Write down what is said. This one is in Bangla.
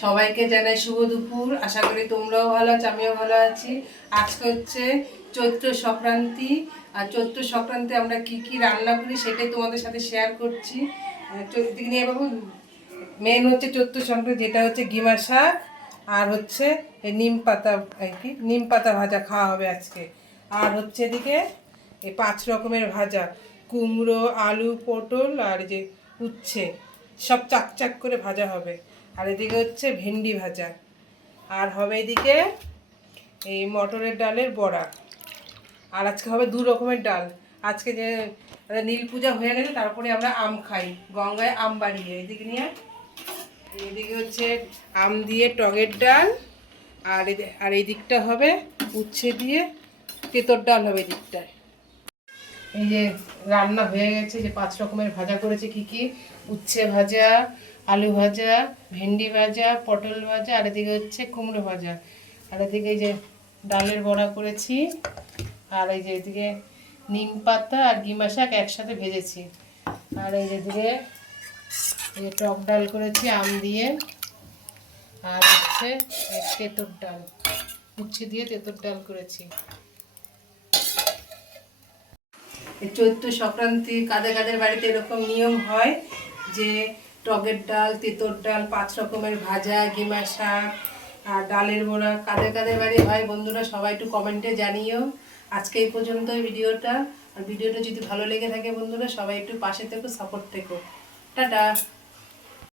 সবাইকে জানাই শুভ দুপুর। আশা করি তোমরাও ভালো আছো, আমিও ভালো আছি। আজকে হচ্ছে চৈত্র সংক্রান্তি। আর চৈত্র সংক্রান্তি আমরা কি কি রান্না করি সেটাই তোমাদের সাথে শেয়ার করছি। চৈত্র নিয়ে বাবু মেন হচ্ছে চৈত্র সংক্রান্তি, যেটা হচ্ছে গিমা শাক আর হচ্ছে নিম পাতা, কি নিম পাতা ভাজা খাওয়া হবে আজকে। আর হচ্ছে এদিকে এই 5 রকমের ভাজা, কুমড়ো, আলু, পটল আর যে উচ্ছে, সব চাক চাক করে ভাজা হবে। আর এদিকে হচ্ছে ভেন্ডি ভাজা। আর হবে এদিকে এই মটরের ডালের বড়া। আর আজকে হবে 2 রকমের ডাল। আজকে যে নীল পূজা হয়ে গেলে তারপরে আমরা আম খাই, গঙ্গায় আম বাড়িয়ে। এদিকে নিয়ে এদিকে হচ্ছে আম দিয়ে টগের ডাল। আর এই দিকটা হবে উচ্ছে দিয়ে তেঁতোর ডাল হবে এই দিকটায়। এই যে রান্না হয়ে গেছে, যে 5 রকমের ভাজা করেছে। কি কি? উচ্ছে ভাজা, আলু ভাজা, ভেন্ডি ভাজা, পটল ভাজা, আর এদিকে হচ্ছে কুমড়ো ভাজা। আর এদিকে এই যে ডালের বড়া করেছি। আর এই যে এদিকে নিম পাতা আর গিমা শাক একসাথে ভেজেছি। আর এই যে এদিকে এই টক ডাল করেছি আম দিয়ে। আর হচ্ছে তেঁতোর ডাল, উচ্ছে দিয়ে তেঁতোর ডাল করেছি। চৈত্র সংক্রান্তি কাদের কাদের বাড়িতে এরকম নিয়ম হয় যে টগের ডাল, তেঁতোর ডাল, 5 রকমের ভাজা, গিমা শাক আর ডালের বড়া, কাদের কাদের বাড়ি হয় বন্ধুরা সবাই একটু কমেন্টে জানিও। আজকে এই পর্যন্ত ভিডিওটা। আর ভিডিওটা যদি ভালো লেগে থাকে বন্ধুরা সবাই একটু পাশে থেকো, সাপোর্ট থেকো। টাটা।